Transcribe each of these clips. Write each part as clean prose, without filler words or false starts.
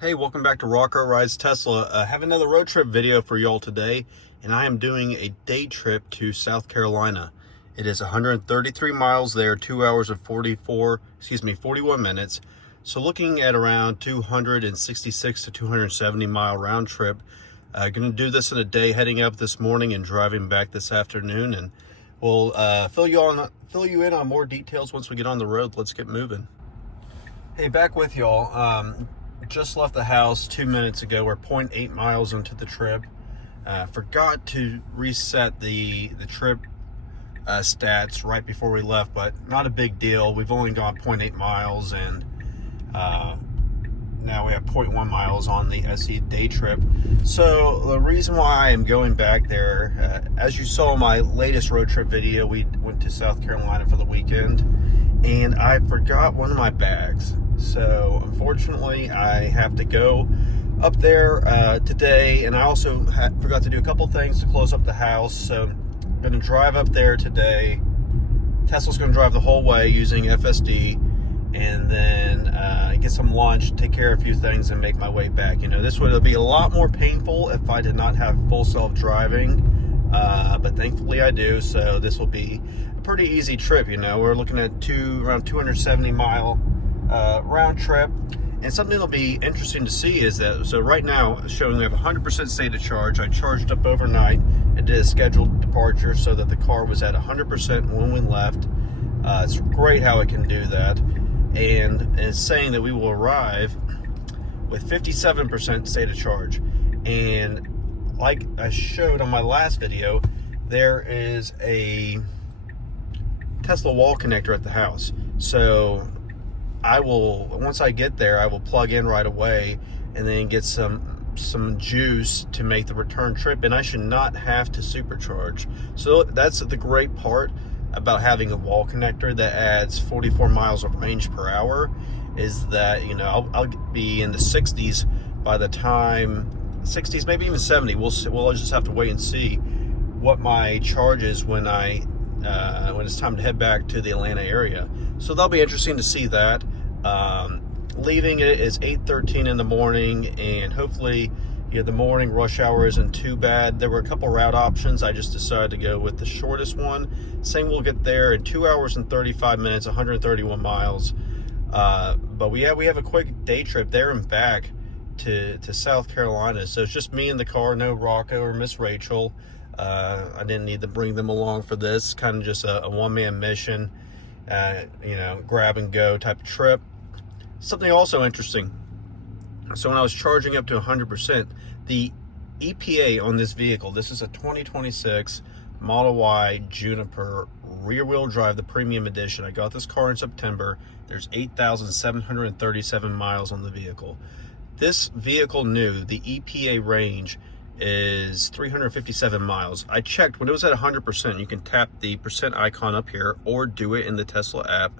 Hey, welcome back to Rocco Rides Tesla. I have another road trip video for y'all today, and I am doing a day trip to South Carolina. It is 133 miles there, 2 hours and 41 minutes. So looking at around 266 to 270 mile round trip. Going to do this in a day, heading up this morning and driving back this afternoon, and we'll fill you in on more details once we get on the road. Let's get moving. Hey, back with y'all. Just left the house 2 minutes ago. We're 0.8 miles into the trip. Forgot to reset the trip stats right before we left, but not a big deal. We've only gone 0.8 miles, and now we have 0.1 miles on the SE day trip. So the reason why I am going back there, as you saw in my latest road trip video, we went to South Carolina for the weekend, and I forgot one of my bags. So unfortunately, I have to go up there today, and I also forgot to do a couple things to close up the house. So I'm going to drive up there today. Tesla's going to drive the whole way using FSD, and then get some lunch, take care of a few things, and make my way back. You know, this would be a lot more painful if I did not have full self-driving, but thankfully I do. So this will be a pretty easy trip. You know, we're looking at around 270 mile round trip. And something that'll be interesting to see is that, so right now showing we have 100% state of charge. I charged up overnight and did a scheduled departure so that the car was at 100% when we left. It's great how it can do that, and it's saying that we will arrive with 57% state of charge. And like I showed on my last video, there is a Tesla wall connector at the house. So once I get there, I will plug in right away and then get some juice to make the return trip, and I should not have to supercharge. So that's the great part about having a wall connector that adds 44 miles of range per hour, is that, you know, I'll be in the 60s by the time, 60s, maybe even 70. We'll just have to wait and see what my charge is when it's time to head back to the Atlanta area. So that'll be interesting to see that. Leaving it is 8:13 in the morning, and hopefully, you know, the morning rush hour isn't too bad. There were a couple route options. I just decided to go with the shortest one, saying we'll get there in 2 hours and 35 minutes, 131 miles. But we have a quick day trip there and back to South Carolina. So it's just me in the car, no Rocco or Miss Rachel. I didn't need to bring them along for this. Kind of just a one-man mission, you know, grab and go type of trip. Something also interesting. So when I was charging up to 100%, the EPA on this vehicle, this is a 2026 Model Y Juniper rear-wheel drive, the premium edition. I got this car in September. There's 8,737 miles on the vehicle. This vehicle new, the EPA range is 357 miles. I checked when it was at 100%. You can tap the percent icon up here or do it in the Tesla app.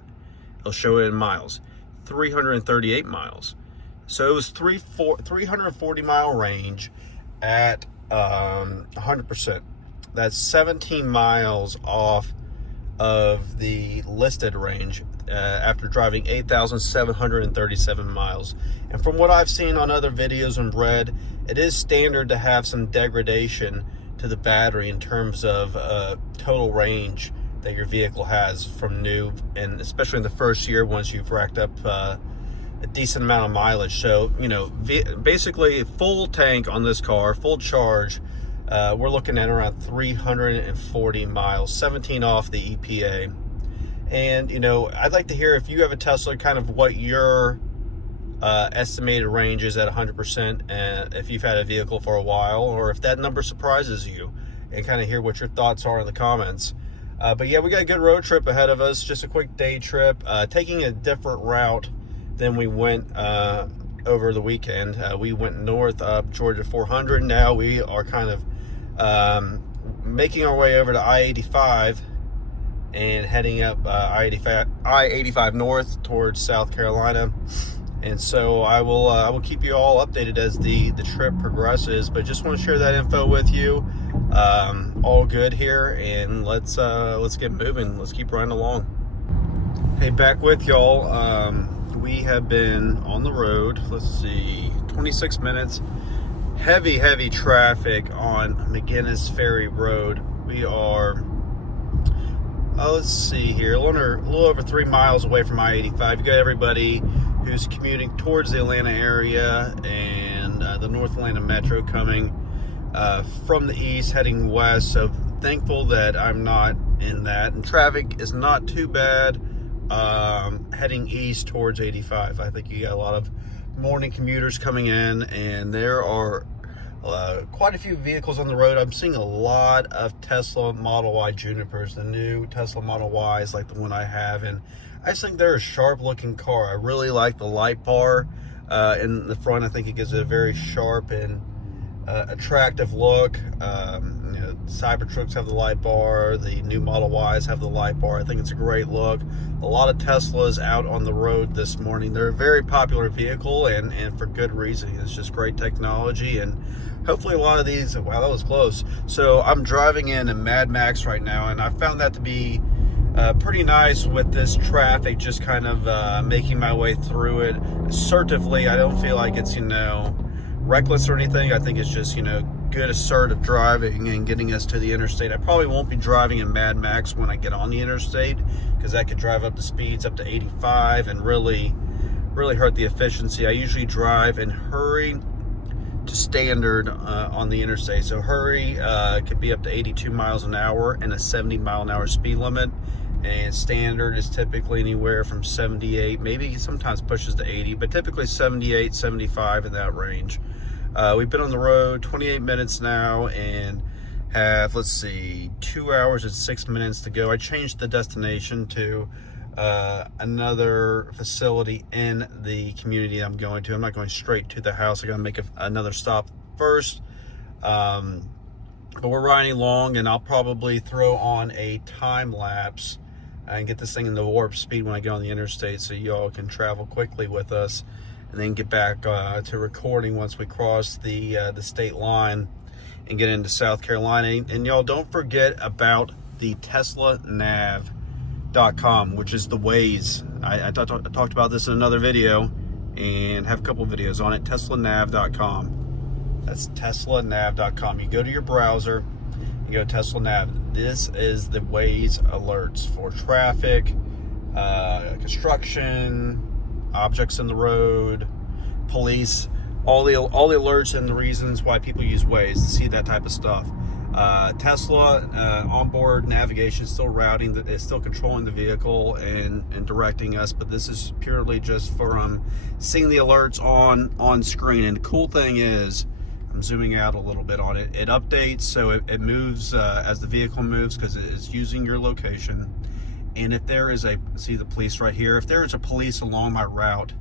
It'll show it in miles. 338 miles. So it was 340 mile range at 100%. That's 17 miles off of the listed range after driving 8,737 miles. And from what I've seen on other videos and read, it is standard to have some degradation to the battery in terms of total range that your vehicle has from new, and especially in the first year once you've racked up a decent amount of mileage. So, you know, basically full tank on this car, full charge, we're looking at around 340 miles, 17 off the EPA. And, you know, I'd like to hear, if you have a Tesla, kind of what your estimated range is at 100%, and if you've had a vehicle for a while, or if that number surprises you, and kind of hear what your thoughts are in the comments. But yeah, we got a good road trip ahead of us, just a quick day trip, taking a different route than we went over the weekend. We went north up Georgia 400. Now we are kind of making our way over to I-85 and heading up I-85 north towards South Carolina. And so I will keep you all updated as the trip progresses, but just want to share that info with you. All good here, and let's get moving. Let's keep running along. Hey, back with y'all. we have been on the road, let's see, 26 minutes. Heavy traffic on McGinnis Ferry Road. We are, let's see here, a little over 3 miles away from I-85. You got everybody who's commuting towards the Atlanta area and the North Atlanta Metro coming from the east, heading west. So thankful that I'm not in that. And traffic is not too bad heading east towards 85. I think you got a lot of morning commuters coming in, and there are quite a few vehicles on the road. I'm seeing a lot of Tesla Model Y Junipers. The new Tesla Model Y is like the one I have, and I just think they're a sharp looking car. I really like the light bar in the front. I think it gives it a very sharp and attractive look. Cybertrucks have the light bar. The new Model Ys have the light bar. I think it's a great look. A lot of Teslas out on the road this morning. They're a very popular vehicle, and for good reason. It's just great technology, and hopefully a lot of these, wow, that was close. So I'm driving in Mad Max right now, and I found that to be pretty nice with this traffic, just kind of making my way through it assertively. I don't feel like it's, reckless or anything. I think it's just, good assertive driving and getting us to the interstate. I probably won't be driving in Mad Max when I get on the interstate, because that could drive up the speeds up to 85 and really hurt the efficiency. I usually drive in hurry to standard on the interstate. So hurry could be up to 82 miles an hour and a 70 mile an hour speed limit, and standard is typically anywhere from 78, maybe sometimes pushes to 80, but typically 78, 75 in that range. We've been on the road 28 minutes now and have, 2 hours and 6 minutes to go. I changed the destination to another facility in the community I'm going to. I'm not going straight to the house. I gotta make another stop first. But we're riding along, and I'll probably throw on a time lapse and get this thing in the warp speed when I get on the interstate, so y'all can travel quickly with us, and then get back to recording once we cross the state line and get into South Carolina. And y'all, don't forget about the TeslaNav.com, which is the Waze. I talked about this in another video and have a couple videos on it. TeslaNav.com. That's TeslaNav.com. You go to your browser, you go to Tesla Nav. This is the Waze alerts for traffic, construction, objects in the road, police, all the alerts and the reasons why people use Waze to see that type of stuff. Tesla onboard navigation is still routing, is still controlling the vehicle and directing us, but this is purely just for seeing the alerts on screen. And the cool thing is, I'm zooming out a little bit on it. It updates, so it moves as the vehicle moves, because it is using your location. And if there is see the police right here, if there is a police along my route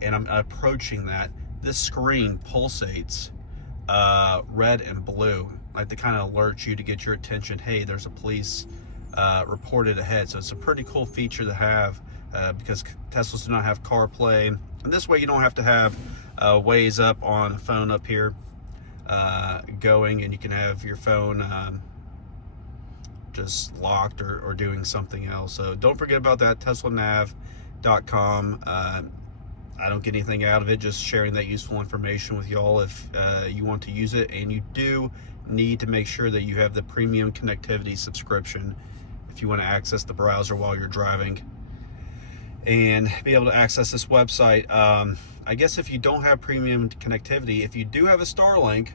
and I'm approaching that, this screen pulsates red and blue, like to kind of alert you to get your attention. Hey, there's a police reported ahead. So it's a pretty cool feature to have because Teslas do not have CarPlay. And this way you don't have to have Waze up on a phone up here going, and you can have your phone just locked or doing something else. So don't forget about that, TeslaNav.com. I don't get anything out of it, just sharing that useful information with y'all if you want to use it. And you do need to make sure that you have the premium connectivity subscription if you want to access the browser while you're driving and be able to access this website. I guess if you don't have premium connectivity, if you do have a Starlink,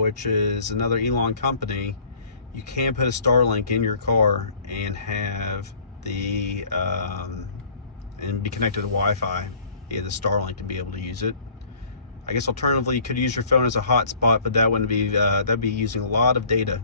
which is another Elon company, you can put a Starlink in your car and have the and be connected to Wi-Fi via the Starlink to be able to use it. I guess alternatively you could use your phone as a hotspot, but that wouldn't be that'd be using a lot of data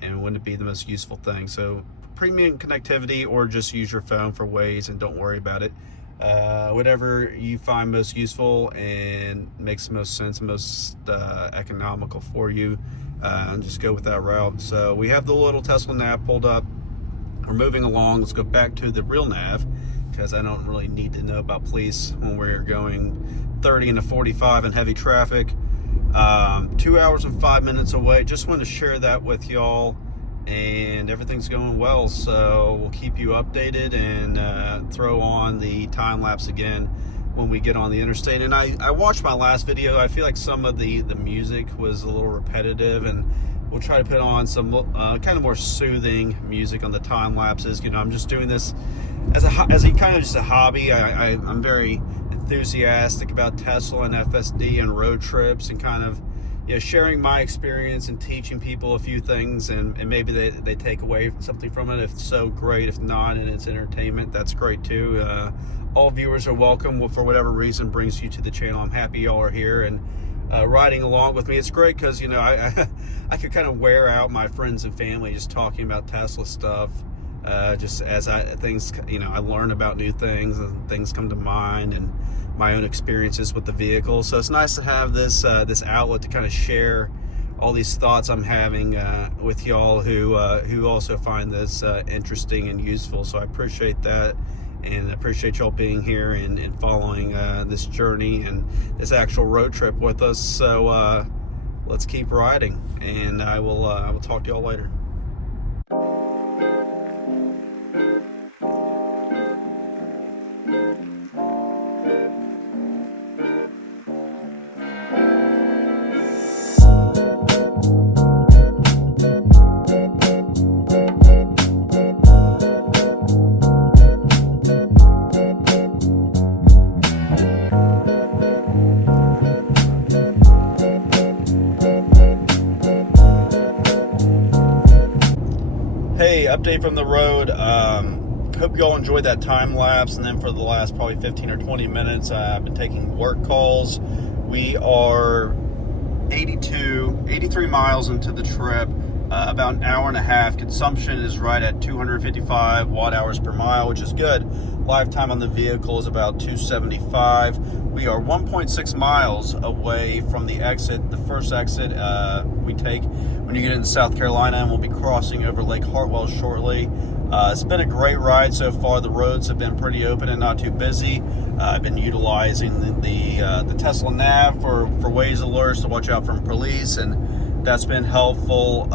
and wouldn't be the most useful thing. So premium connectivity, or just use your phone for Waze and don't worry about it. Whatever you find most useful and makes the most sense, most economical for you, and just go with that route. So we have the little Tesla nav pulled up. We're moving along. Let's go back to the real nav, because I don't really need to know about police when we're going 30 into 45 in heavy traffic. 2 hours and 5 minutes away. Just want to share that with y'all. and everything's going well. So we'll keep you updated and throw on the time lapse again when we get on the interstate. And I watched my last video. I feel like some of the music was a little repetitive, and we'll try to put on some kind of more soothing music on the time lapses. You know, I'm just doing this as a kind of just a hobby. I'm very enthusiastic about Tesla and FSD and road trips, and kind of, you know, sharing my experience and teaching people a few things, and maybe they take away something from it. If so, great. If not, and it's entertainment, that's great too. All viewers are welcome for whatever reason brings you to the channel. I'm happy y'all are here and riding along with me. It's great because, you know, I could kind of wear out my friends and family just talking about Tesla stuff. Just as things, you know, I learn about new things and things come to mind, and my own experiences with the vehicle. So it's nice to have this this outlet to kind of share all these thoughts I'm having with y'all who also find this interesting and useful. So I appreciate that, and I appreciate y'all being here and following this journey and this actual road trip with us. So let's keep riding, and I will talk to y'all later. Hey, update from the road. Hope you all enjoyed that time lapse. And then for the last probably 15 or 20 minutes, I've been taking work calls. We are 83 miles into the trip, about an hour and a half. Consumption is right at 255 watt hours per mile, which is good. Lifetime on the vehicle is about 275. We are 1.6 miles away from the exit, the first exit we take when you get into South Carolina, and we'll be crossing over Lake Hartwell shortly. It's been a great ride so far. The roads have been pretty open and not too busy. I've been utilizing the Tesla nav for Waze alerts to watch out from police, and that's been helpful.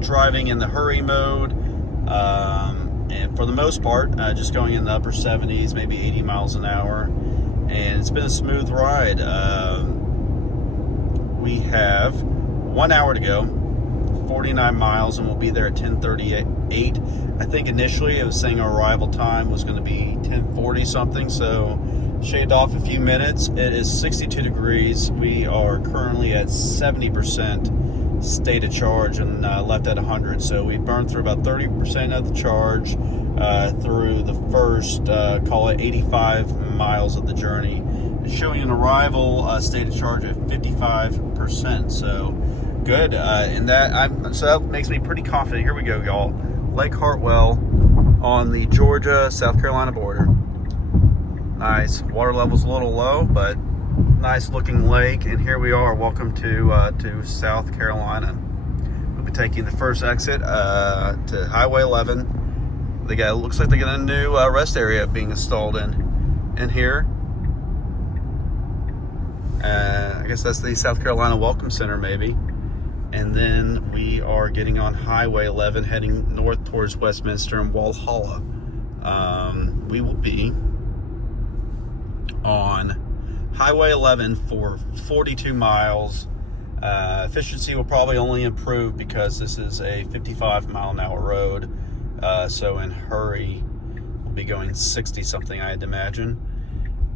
Driving in the hurry mode, and for the most part, just going in the upper 70s, maybe 80 miles an hour, and it's been a smooth ride. We have 1 hour to go, 49 miles, and we'll be there at 10:38. I think initially it was saying our arrival time was going to be 10:40 something, so shaved off a few minutes. It is 62 degrees. We are currently at 70% state of charge and left at 100. So we burned through about 30% of the charge through the first, call it 85 miles of the journey. It's showing an arrival state of charge at 55%. So good. So that makes me pretty confident. Here we go, y'all. Lake Hartwell on the Georgia-South Carolina border. Nice. Water level's a little low, but nice looking lake. And here we are. Welcome to South Carolina. We'll be taking the first exit to Highway 11. Looks like they got a new rest area being installed in here. I guess that's the South Carolina Welcome Center, maybe. And then we are getting on Highway 11, heading north towards Westminster and Walhalla. We will be on Highway 11 for 42 miles. Efficiency will probably only improve because this is a 55 mile an hour road. So in hurry, we'll be going 60 something, I'd imagine,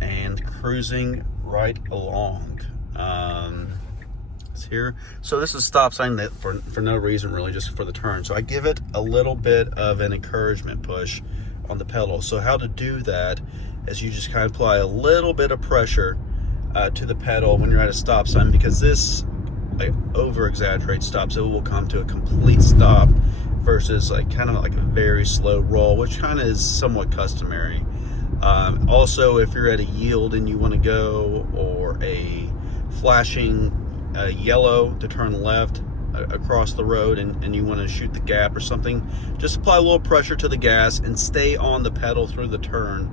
and cruising right along. It's here. So this is a stop sign that for no reason, really, just for the turn. So I give it a little bit of an encouragement push on the pedal. So how to do that is you just kind of apply a little bit of pressure to the pedal when you're at a stop sign, because this over exaggerates stops. It will come to a complete stop versus kind of like a very slow roll, which kind of is somewhat customary. Also, if you're at a yield and you want to go, or a flashing yellow to turn left across the road, and you want to shoot the gap or something, just apply a little pressure to the gas and stay on the pedal through the turn.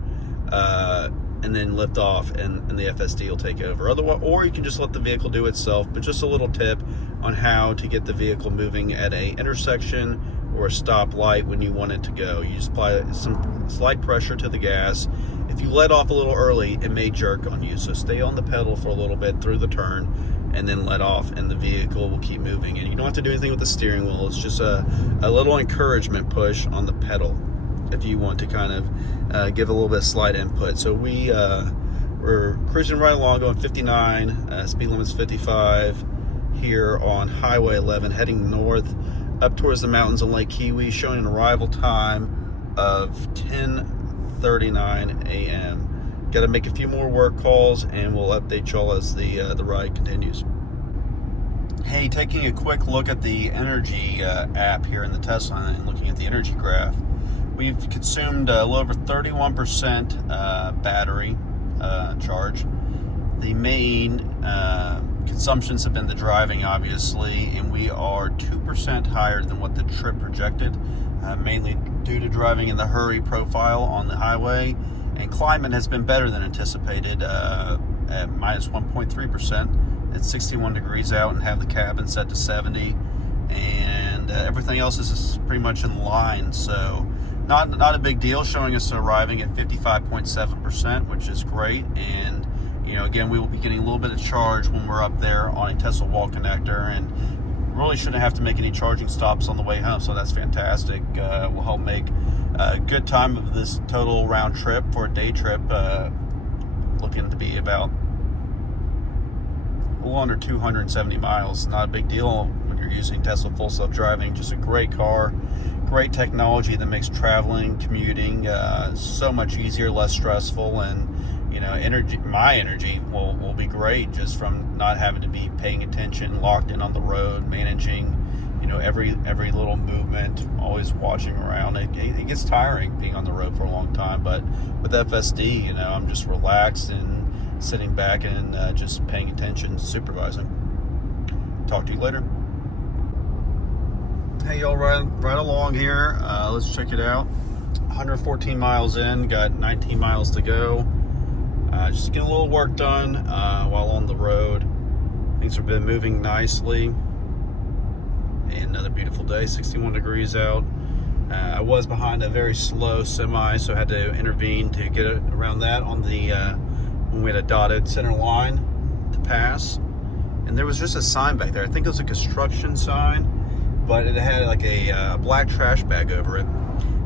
and then lift off, and the FSD will take over. Otherwise, or you can just let the vehicle do itself. But just a little tip on how to get the vehicle moving at a intersection or a stoplight when you want it to go. You just apply some slight pressure to the gas. If you let off a little early, it may jerk on you. So stay on the pedal for a little bit through the turn, and then let off, and the vehicle will keep moving. And you don't have to do anything with the steering wheel. It's just a little encouragement push on the pedal if you want to kind of give a little bit of slight input. So we're cruising right along, going 59, speed limit's 55 here on Highway 11, heading north up towards the mountains on Lake Kiwi, showing an arrival time of 10:39 a.m. Got to make a few more work calls, and we'll update y'all as the ride continues. Hey, taking a quick look at the energy app here in the Tesla and looking at the energy graph, we've consumed a little over 31% battery charge. The main consumptions have been the driving, obviously, and we are 2% higher than what the trip projected, mainly due to driving in the hurry profile on the highway. And climate has been better than anticipated at minus 1.3%. It's 61 degrees out, and have the cabin set to 70, and everything else is pretty much in line. So not a big deal, showing us arriving at 55.7%, which is great. And again, we will be getting a little bit of charge when we're up there on a Tesla wall connector, and really shouldn't have to make any charging stops on the way home, so that's fantastic. Will help make a good time of this total round trip for a day trip, looking to be about a little under 270 miles. Not a big deal when you're using Tesla full self-driving. Just a great car, great technology that makes traveling, commuting so much easier, less stressful, and my energy will be great just from not having to be paying attention, locked in on the road, managing every little movement, always watching around. It gets tiring being on the road for a long time, but with FSD, I'm just relaxed and sitting back and just paying attention, supervising. Talk to you later. Hey, y'all, right along here. Let's check it out. 114 miles in, got 19 miles to go. Just getting a little work done while on the road. Things have been moving nicely. And another beautiful day, 61 degrees out. I was behind a very slow semi, so I had to intervene to get around that on the when we had a dotted center line to pass. And there was just a sign back there. I think it was a construction sign, but it had like a black trash bag over it.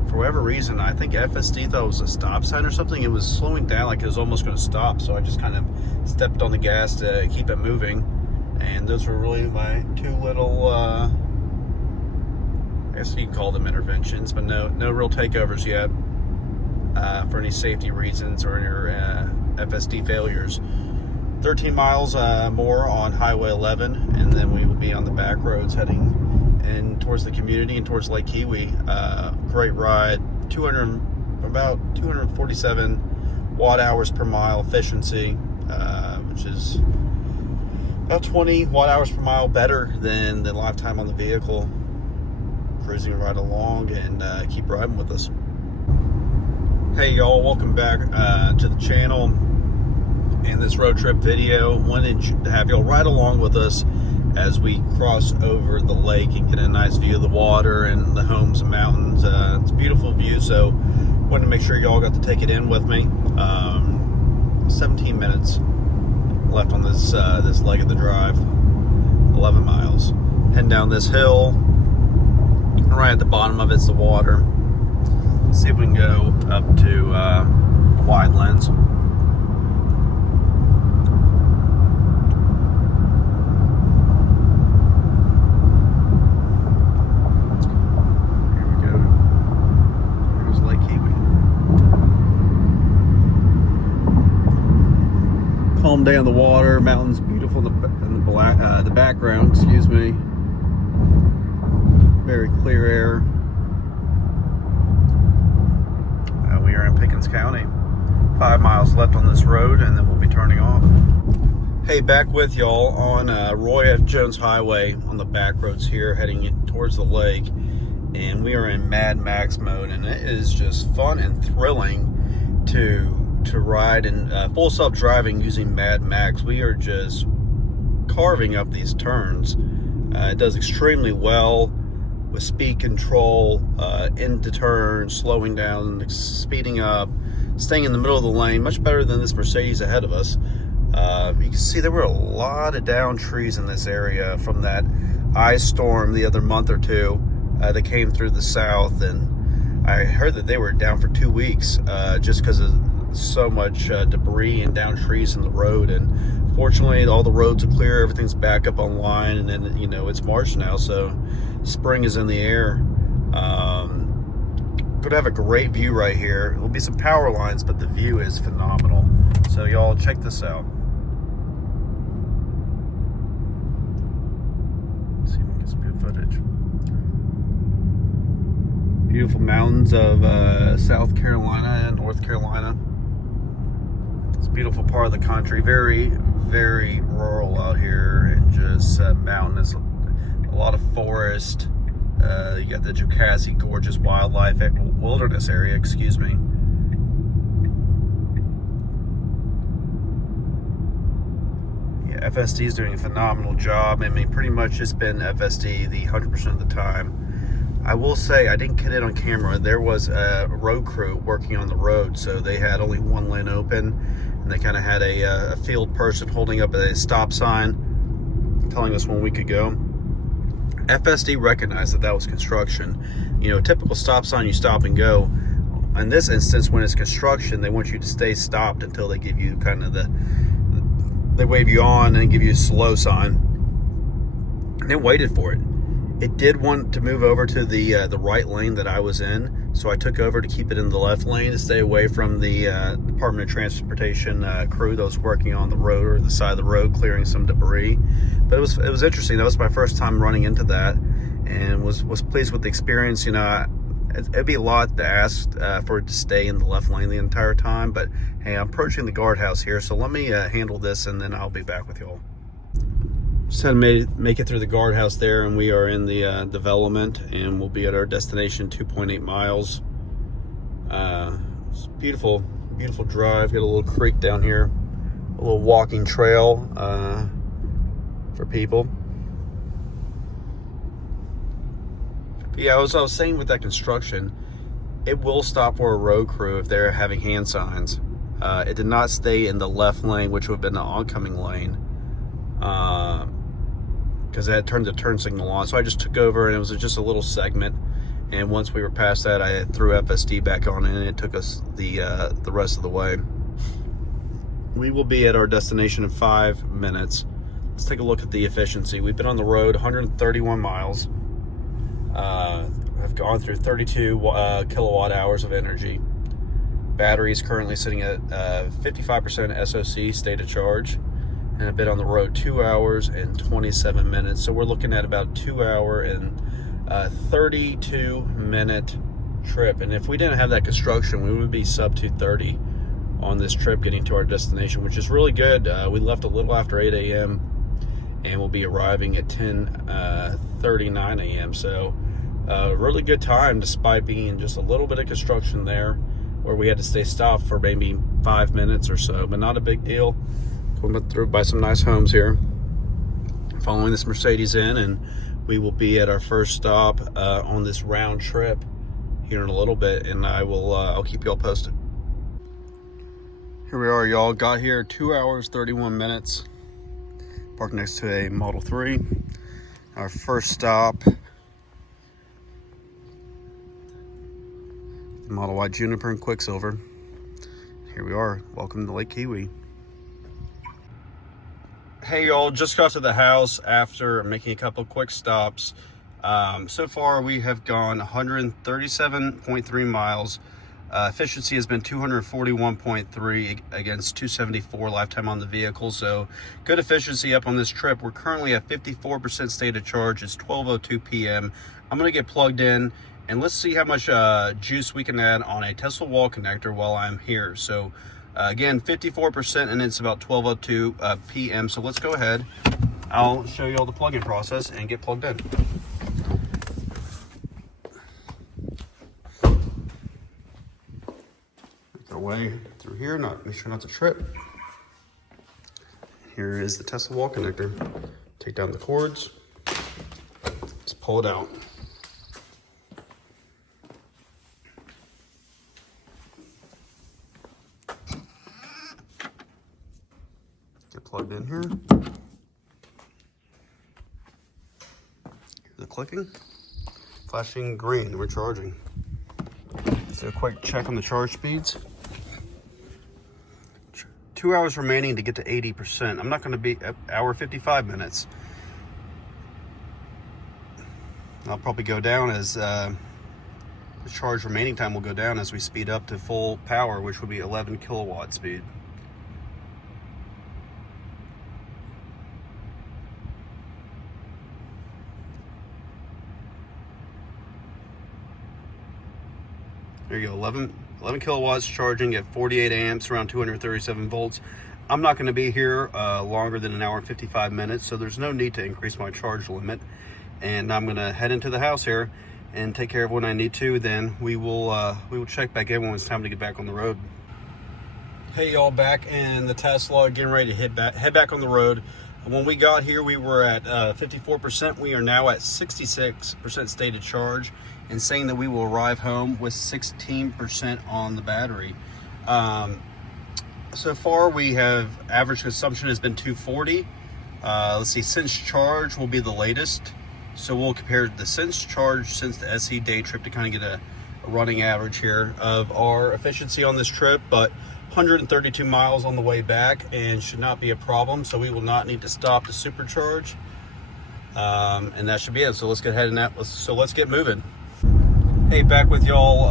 For whatever reason, I think FSD thought it was a stop sign or something. It was slowing down like it was almost going to stop, so I just kind of stepped on the gas to keep it moving. And those were really my two little, I guess you can call them interventions, but no real takeovers yet for any safety reasons or any FSD failures. 13 miles more on Highway 11, and then we will be on the back roads heading in towards the community and towards Lake Kiwi. Great ride, about 247 watt hours per mile efficiency, which is about 20 watt hours per mile better than the lifetime on the vehicle. Cruising right along, and keep riding with us. Hey y'all, welcome back to the channel and this road trip video. Wanted to have y'all ride along with us as we cross over the lake and get a nice view of the water and the homes and mountains. It's a beautiful view, so wanted to make sure y'all got to take it in with me. 17 minutes left on this leg of the drive. 11 miles. Heading down this hill. Right at the bottom of it's the water. Let's see if we can go up to wide lens. Calm day on the water, mountains beautiful in the background, excuse me. Very clear air. We are in Pickens County. 5 miles left on this road, and then we'll be turning off. Hey, back with y'all on Roy F. Jones Highway on the back roads here, heading towards the lake. And we are in Mad Max mode, and it is just fun and thrilling to to ride in full self-driving using Mad Max. We are just carving up these turns. It does extremely well with speed control, into turns, slowing down, speeding up, staying in the middle of the lane, much better than this Mercedes ahead of us. You can see there were a lot of downed trees in this area from that ice storm the other month or two that came through the south, and I heard that they were down for 2 weeks just because of so much debris and downed trees in the road. And fortunately, all the roads are clear, everything's back up online, and then, you know, it's March now, so spring is in the air. Gonna have a great view right here. There'll be some power lines, but the view is phenomenal. So y'all check this out. Let's see if we can get some good footage. Beautiful mountains of South Carolina and North Carolina. It's a beautiful part of the country. Very, very rural out here, and just mountainous. A lot of forest. You got the Jocassee, gorgeous wilderness area, excuse me. Yeah, FSD is doing a phenomenal job. I mean, pretty much it's been FSD the 100% of the time. I will say, I didn't get it on camera, there was a road crew working on the road, so they had only one lane open, and they kind of had a field person holding up a stop sign telling us when we could go. FSD recognized that that was construction. You know, typical stop sign, you stop and go. In this instance, when it's construction, they want you to stay stopped until they give you kind of they wave you on and give you a slow sign. And they waited for it. It did want to move over to the right lane that I was in, so I took over to keep it in the left lane to stay away from the Department of Transportation crew that was working on the road, or the side of the road, clearing some debris. But it was interesting. That was my first time running into that, and was pleased with the experience. You know, it'd be a lot to ask for it to stay in the left lane the entire time, but hey, I'm approaching the guardhouse here, so let me handle this, and then I'll be back with y'all. Just had to make it through the guardhouse there, and we are in the development, and we'll be at our destination, 2.8 miles. It's beautiful, beautiful drive. Got a little creek down here, a little walking trail for people. But yeah, I was saying with that construction, it will stop for a road crew if they're having hand signs. It did not stay in the left lane, which would have been the oncoming lane, because I had turned the turn signal on. So I just took over, and it was just a little segment. And once we were past that, I threw FSD back on, and it took us the rest of the way. We will be at our destination in 5 minutes. Let's take a look at the efficiency. We've been on the road 131 miles. I've gone through 32 kilowatt hours of energy. Battery is currently sitting at 55% SOC, state of charge. And I've been on the road 2 hours and 27 minutes. So we're looking at about 2 hour and 32 minute trip. And if we didn't have that construction, we would be sub 230 on this trip getting to our destination, which is really good. We left a little after 8 a.m. and we'll be arriving at 10:39 a.m. So really good time, despite being just a little bit of construction there where we had to stay stopped for maybe 5 minutes or so, but not a big deal. Going through by some nice homes here, following this Mercedes in, and we will be at our first stop on this round trip here in a little bit, and I'll keep y'all posted. Here we are, y'all. Got here 2 hours 31 minutes. Parked next to a Model 3. Our first stop, the Model Y Juniper in Quicksilver. Here we are. Welcome to Lake Kiwi. Hey y'all, just got to the house after making a couple quick stops. So far we have gone 137.3 miles. Efficiency has been 241.3 against 274 lifetime on the vehicle, so good efficiency up on this trip. We're currently at 54% state of charge. It's 12:02 p.m. I'm gonna get plugged in, and let's see how much juice we can add on a Tesla wall connector while I'm here. So again, 54%, and it's about 12:02 p.m. So let's go ahead. I'll show you all the plug-in process and get plugged in. The way through here, make sure not to trip. Here is the Tesla wall connector. Take down the cords, just pull it out. Get plugged in here. Here's the clicking, flashing green, we're charging. So a quick check on the charge speeds. 2 hours remaining to get to 80%. I'm not going to be at hour 55 minutes. I'll probably go down as the charge remaining time will go down as we speed up to full power, which will be 11 kilowatt speed. There you go, 11 kilowatts charging at 48 amps, around 237 volts. I'm not going to be here longer than an hour and 55 minutes, so there's no need to increase my charge limit. And I'm going to head into the house here and take care of what I need to. Then we will check back in when it's time to get back on the road. Hey y'all, back in the Tesla, getting ready to head back on the road. When we got here, we were at 54%. We are now at 66% stated charge, and saying that we will arrive home with 16% on the battery. So far, we have average consumption has been 240. Let's see, since charge will be the latest. So we'll compare the since charge since the SE day trip to kind of get a running average here of our efficiency on this trip, but 132 miles on the way back and should not be a problem. So we will not need to stop to supercharge. And that should be it. So let's get ahead and let's get moving. Hey, back with y'all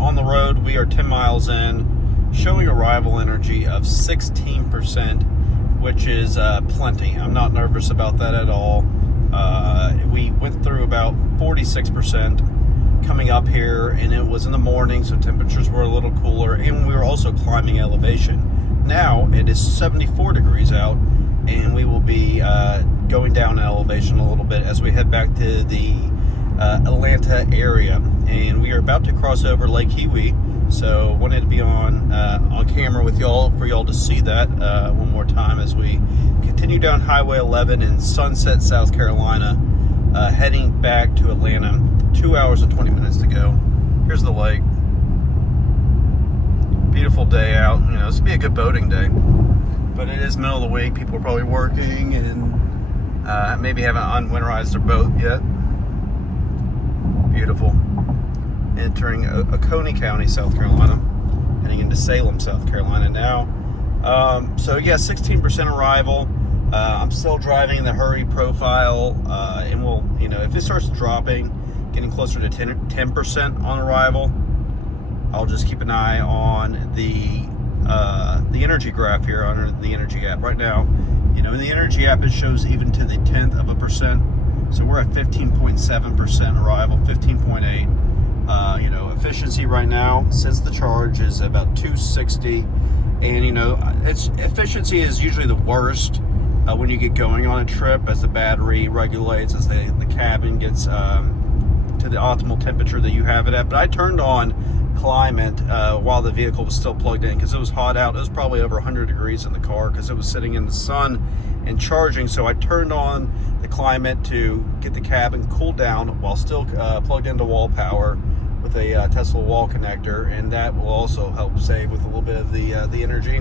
on the road. We are 10 miles in, showing arrival energy of 16%, which is plenty. I'm not nervous about that at all. We went through about 46% coming up here, and it was in the morning, so temperatures were a little cooler, and we were also climbing elevation. Now it is 74 degrees out, and we will be going down in elevation a little bit as we head back to the Atlanta area, and we are about to cross over Lake Kiwi. So wanted to be on camera with y'all for y'all to see that one more time as we continue down Highway 11 in Sunset, South Carolina, heading back to Atlanta. 2 hours and 20 minutes to go. Here's the lake. Beautiful day out. You know, this will be a good boating day. But it is middle of the week. People are probably working and maybe haven't unwinterized their boat yet. Beautiful. Entering Oconee County, South Carolina, heading into Salem, South Carolina now. So yeah, 16% arrival. I'm still driving the hurry profile, and we'll, you know, if it starts dropping, getting closer to 10% on arrival, I'll just keep an eye on the energy graph here under the energy app. Right now, you know, in the energy app it shows even to the 10th of a percent. So we're at 15.7% arrival, 15.8. You know, efficiency right now since the charge is about 260, and you know, efficiency is usually the worst when you get going on a trip, as the battery regulates, as the cabin gets to the optimal temperature that you have it at. But I turned on climate while the vehicle was still plugged in because it was hot out. It was probably over 100 degrees in the car because it was sitting in the sun and charging. So I turned on the climate to get the cabin cooled down while still plugged into wall power with a Tesla wall connector, and that will also help save with a little bit of the energy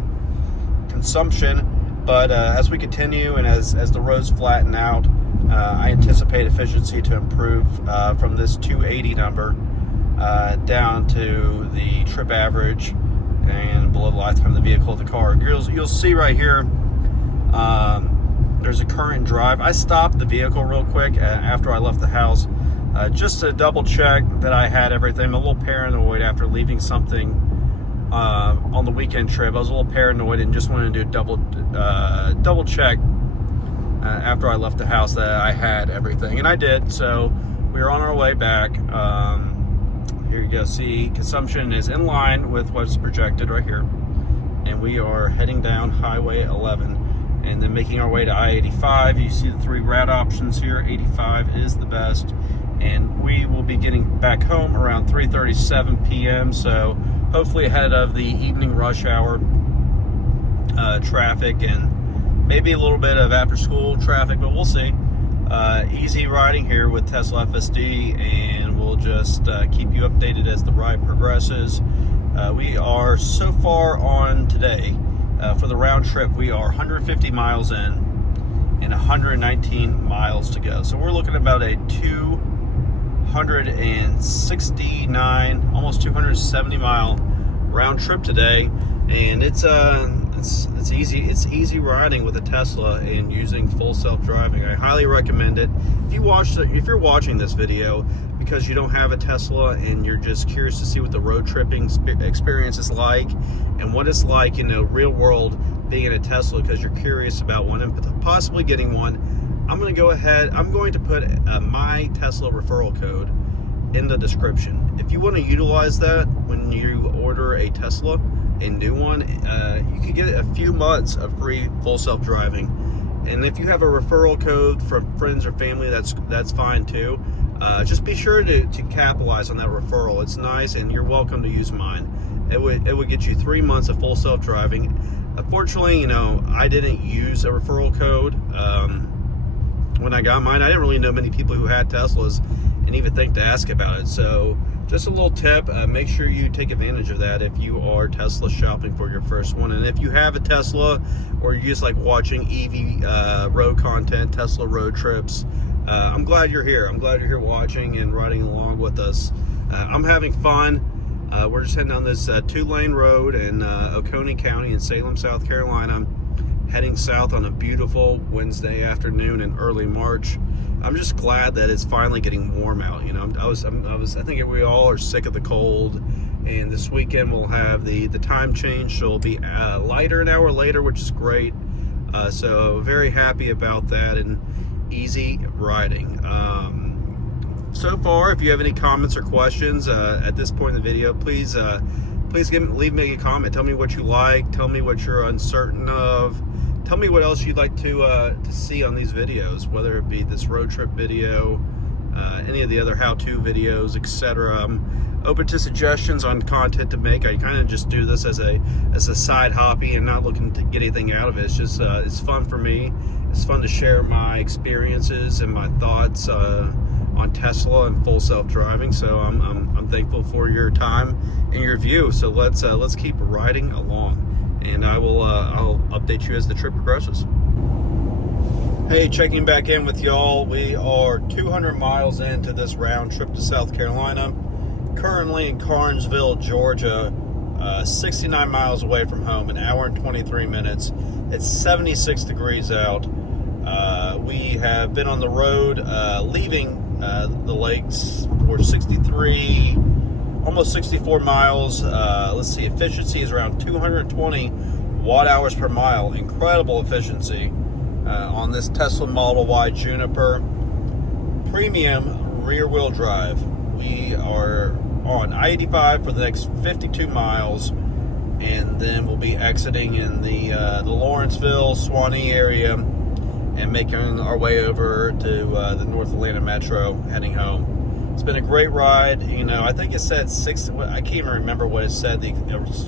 consumption. But as we continue and as the roads flatten out, I anticipate efficiency to improve from this 280 number down to the trip average and below the lifetime of the vehicle of the car. You'll see right here, there's a current drive. I stopped the vehicle real quick after I left the house just to double check that I had everything. I'm a little paranoid after leaving something on the weekend trip. I was a little paranoid and just wanted to do a double check after I left the house that I had everything, and I did. So we are on our way back. Here you go. See, consumption is in line with what's projected right here, and we are heading down Highway 11 and then making our way to I-85. You see the three route options here. 85 is the best, and we will be getting back home around 3:37 p.m. So hopefully ahead of the evening rush hour traffic, and maybe a little bit of after school traffic, but we'll see. Easy riding here with Tesla FSD, and we'll just keep you updated as the ride progresses. We are so far on today for the round trip. We are 150 miles in and 119 miles to go. So we're looking at about a 269, almost 270 mile round trip today, and it's easy. It's easy riding with a Tesla and using full self-driving. I highly recommend it. If you're watching this video because you don't have a Tesla and you're just curious to see what the road tripping experience is like and what it's like, real world being in a Tesla, because you're curious about one and possibly getting one, I'm going to go ahead. I'm going to put my Tesla referral code in the description. If you want to utilize that when you order a Tesla, a new one, you can get a few months of free full self-driving. And if you have a referral code from friends or family, that's fine too. Just be sure to capitalize on that referral. It's nice, and you're welcome to use mine. It would get you 3 months of full self-driving. Unfortunately, I didn't use a referral code when I got mine. I didn't really know many people who had Teslas and even think to ask about it. So just a little tip, make sure you take advantage of that if you are Tesla shopping for your first one. And if you have a Tesla, or you just like watching EV road content, Tesla road trips, I'm glad you're here. I'm glad you're here watching and riding along with us. I'm having fun. We're just heading down this 2-lane road in Oconee County in Salem, South Carolina. I'm heading south on a beautiful Wednesday afternoon in early March. I'm just glad that it's finally getting warm out. I think we all are sick of the cold, and this weekend we'll have the time change, so it'll be lighter an hour later, which is great. So very happy about that, and easy riding. So far, if you have any comments or questions at this point in the video, please leave me a comment. Tell me what you like. Tell me what you're uncertain of. Tell me what else you'd like to see on these videos, whether it be this road trip video, any of the other how-to videos, etc. I'm open to suggestions on content to make. I kind of just do this as a side hobby and not looking to get anything out of it. It's just it's fun for me. It's fun to share my experiences and my thoughts on Tesla and full self-driving. So I'm thankful for your time and your view. So let's keep riding along, and I'll update you as the trip progresses. Hey, checking back in with y'all. We are 200 miles into this round trip to South Carolina. Currently in Carnesville, Georgia, 69 miles away from home, an hour and 23 minutes. It's 76 degrees out. We have been on the road, leaving the lakes for 63, almost 64 miles. Let's see, efficiency is around 220 watt hours per mile. Incredible efficiency on this Tesla Model Y Juniper premium rear wheel drive. We are on I-85 for the next 52 miles, and then we'll be exiting in the Lawrenceville, Swanee area, and making our way over to the North Atlanta Metro, heading home. It's been a great ride. I think it said I can't even remember what it said the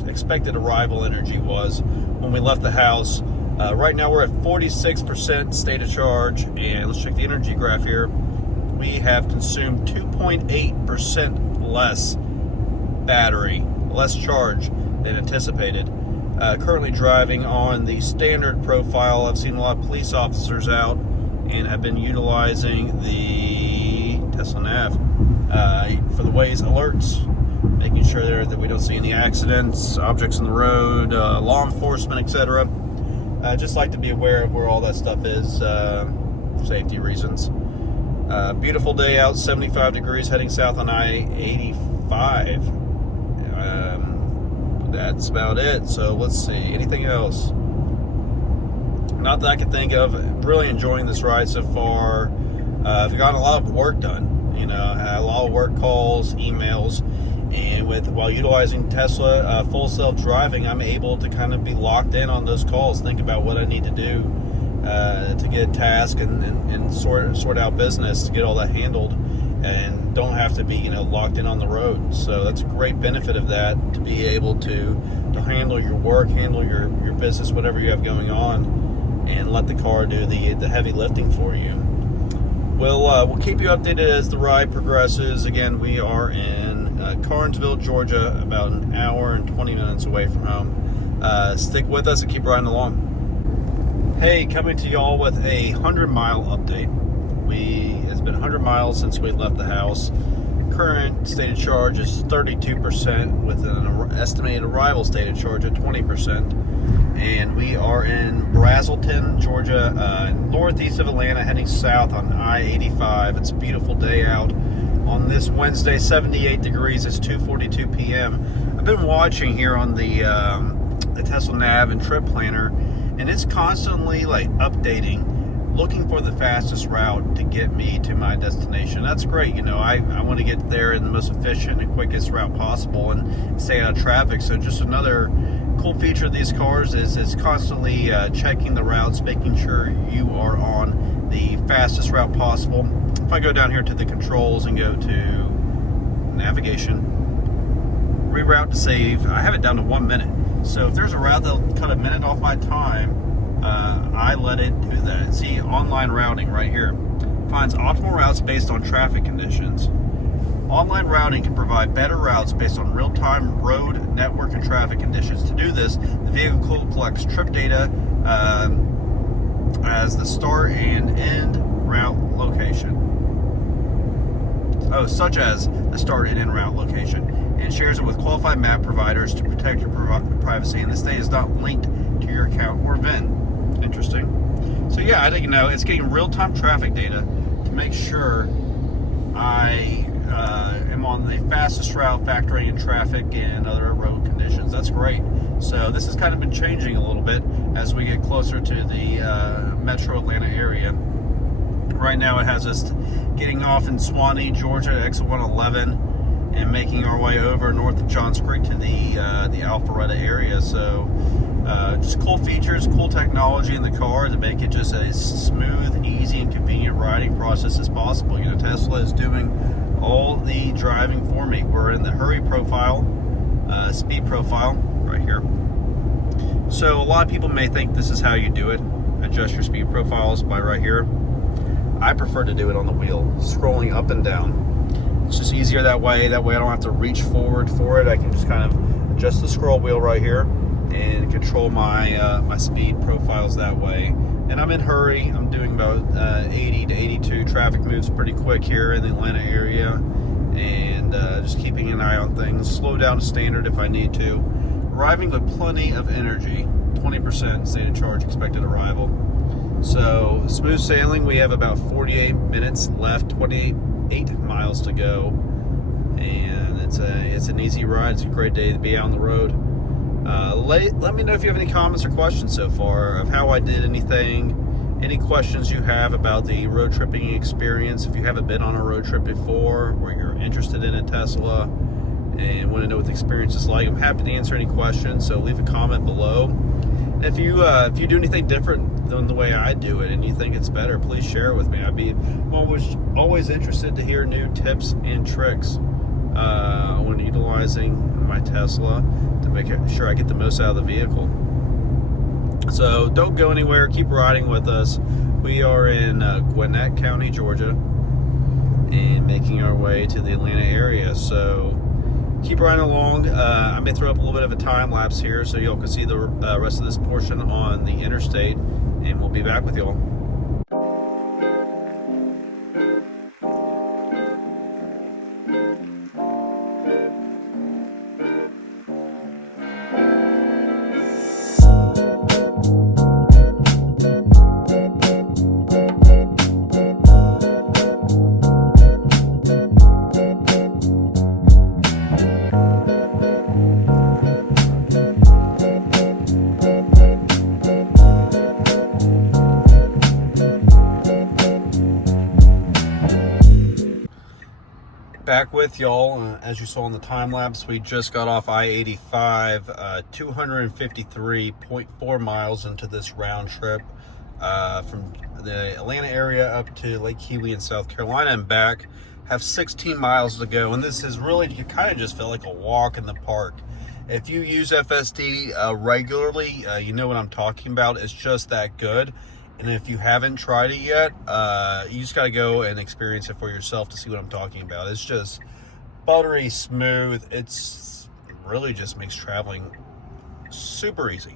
expected arrival energy was when we left the house. Right now we're at 46% state of charge, and let's check the energy graph here. We have consumed 2.8% less battery, less charge than anticipated. Currently driving on the standard profile. I've seen a lot of police officers out and have been utilizing the Tesla Nav for the Waze alerts, making sure that we don't see any accidents, objects in the road, law enforcement, etc. Just like to be aware of where all that stuff is for safety reasons. Beautiful day out, 75 degrees, heading south on I-85. That's about it. So let's see, anything else? Not that I can think of. Really enjoying this ride so far. I've gotten a lot of work done. Had a lot of work calls, emails, and while utilizing Tesla full self-driving, I'm able to kind of be locked in on those calls, think about what I need to do to get a task and sort out business to get all that handled. and don't have to be, locked in on the road. So that's a great benefit of that, to be able to handle your work, handle your business, whatever you have going on, and let the car do the heavy lifting for you. We'll keep you updated as the ride progresses. Again, we are in Carnesville, Georgia, about an hour and 20 minutes away from home. Stick with us and keep riding along. Hey, coming to y'all with a 100-mile update. It's been 100 miles since we left the house. Current state of charge is 32%, with an estimated arrival state of charge at 20%. And we are in Brazelton, Georgia, northeast of Atlanta, heading south on I-85. It's a beautiful day out on this Wednesday, 78 degrees. It's 2:42 p.m. I've been watching here on the Tesla Nav and Trip Planner, and it's constantly updating, looking for the fastest route to get me to my destination. That's great. I want to get there in the most efficient and quickest route possible and stay out of traffic. So just another cool feature of these cars is constantly checking the routes, making sure you are on the fastest route possible. If I go down here to the controls and go to navigation, reroute to save, I have it down to 1 minute. So if there's a route that'll cut a minute off my time, I let it do that. See, online routing right here finds optimal routes based on traffic conditions. Online routing can provide better routes based on real-time road, network, and traffic conditions. To do this, the vehicle collects trip data as the start and end route location. Such as the start and end route location, and shares it with qualified map providers to protect your privacy. And this data is not linked to your account or VIN. Interesting. So yeah, I think it's getting real-time traffic data to make sure I am on the fastest route, factoring in traffic and other road conditions. That's great. So this has kind of been changing a little bit as we get closer to the metro Atlanta area. Right now it has us getting off in Swanee, Georgia at exit 111 and making our way over north of Johns Creek to the Alpharetta area. So just cool features, cool technology in the car to make it just a smooth, easy, and convenient riding process as possible. Tesla is doing all the driving for me. We're in the hurry profile, speed profile right here. So a lot of people may think this is how you do it. Adjust your speed profiles by right here. I prefer to do it on the wheel, scrolling up and down. It's just easier that way. That way I don't have to reach forward for it. I can just kind of adjust the scroll wheel right here and control my my speed profiles that way. And I'm in hurry. I'm doing about 80 to 82. Traffic moves pretty quick here in the Atlanta area, and just keeping an eye on things. Slow down to standard if I need to. Arriving with plenty of energy. 20% state of charge expected arrival. So smooth sailing. We have about 48 minutes left. 28 miles to go, and it's an easy ride. It's a great day to be out on the road. Let me know if you have any comments or questions so far of how I did anything, any questions you have about the road tripping experience. If you haven't been on a road trip before, or you're interested in a Tesla and want to know what the experience is like, I'm happy to answer any questions, so leave a comment below. If you do anything different than the way I do it and you think it's better, please share it with me. I'd be always interested to hear new tips and tricks when utilizing my Tesla to make sure I get the most out of the vehicle. So don't go anywhere. Keep riding with us. We are in Gwinnett County, Georgia, and making our way to the Atlanta area. So keep riding along. I may throw up a little bit of a time lapse here so y'all can see the rest of this portion on the interstate, and we'll be back with y'all. Back with y'all. As you saw in the time lapse, we just got off I-85, 253.4 miles into this round trip from the Atlanta area up to Lake Healy in South Carolina and back. have 16 miles to go, and this is really, you kind of just feel like a walk in the park. If you use FSD regularly, you know what I'm talking about. It's just that good. And if you haven't tried it yet, you just got to go and experience it for yourself to see what I'm talking about. It's just buttery smooth. It's really just makes traveling super easy.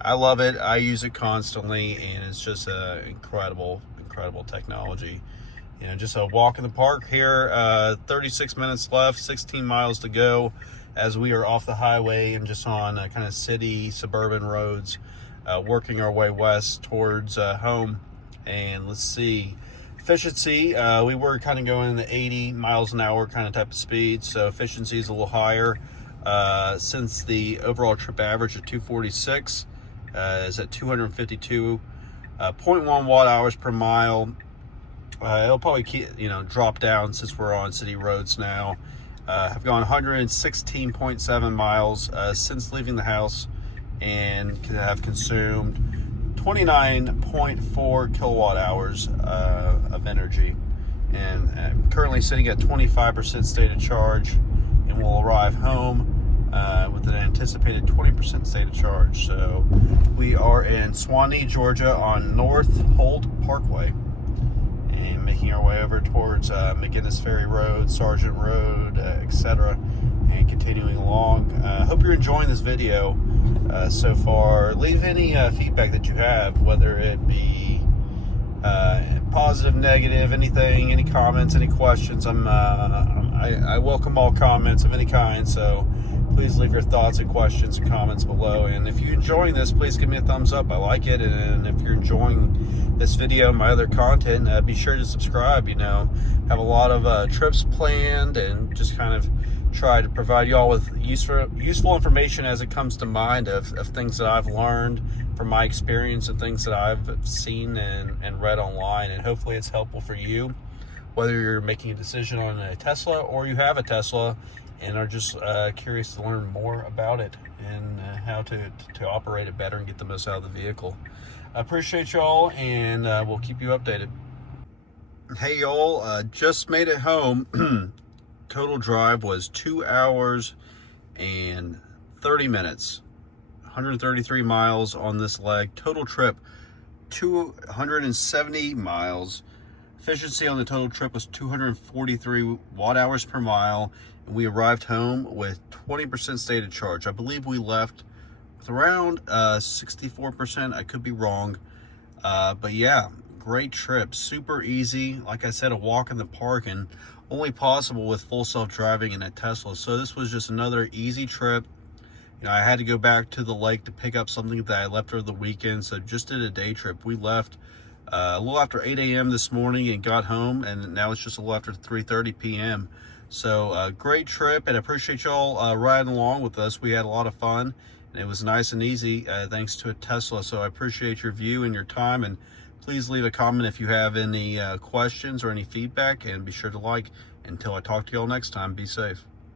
I love it. I use it constantly, and it's just a incredible technology. You know, just a walk in the park here. 36 minutes left, 16 miles to go as we are off the highway and just on kind of city suburban roads, working our way west towards home. And let's see, efficiency, we were kind of going in the 80 miles an hour kind of type of speed, so efficiency is a little higher. Since the overall trip average of 246 is at 252.1 watt hours per mile. It'll probably drop down since we're on city roads now. Have gone 116.7 miles since leaving the house, and have consumed 29.4 kilowatt hours of energy. And I'm currently sitting at 25% state of charge, and will arrive home with an anticipated 20% state of charge. So we are in Swanee, Georgia on North Holt Parkway, and making our way over towards McGinnis Ferry Road, Sargent Road, etc., and continuing along. Hope you're enjoying this video so far. Leave any feedback that you have, whether it be positive, negative, anything, any comments, any questions. I welcome all comments of any kind, so please leave your thoughts and questions and comments below. And if you're enjoying this, please give me a thumbs up. I like it. And if you're enjoying this video and my other content, be sure to subscribe. You know, have a lot of trips planned, and just kind of try to provide you all with useful information as it comes to mind of things that I've learned from my experience and things that I've seen and read online. And hopefully it's helpful for you, whether you're making a decision on a Tesla or you have a Tesla and are just curious to learn more about it and how to operate it better and get the most out of the vehicle. I appreciate y'all, and we'll keep you updated. Hey y'all, just made it home. Total drive was 2 hours and 30 minutes. 133 miles on this leg. Total trip, 270 miles. Efficiency on the total trip was 243 watt hours per mile. And we arrived home with 20% state of charge. I believe we left with around 64%. I could be wrong. But yeah, great trip. Super easy. Like I said, a walk in the park, and only possible with full self-driving in a Tesla. So this was just another easy trip. You know, I had to go back to the lake to pick up something that I left over the weekend, so just did a day trip. We left a little after 8 a.m. this morning and got home, and now it's just a little after 3:30 p.m. So great trip, and I appreciate y'all riding along with us. We had a lot of fun, and it was nice and easy thanks to a Tesla. So I appreciate your view and your time, and please leave a comment if you have any questions or any feedback, and be sure to like. Until I talk to y'all next time, be safe.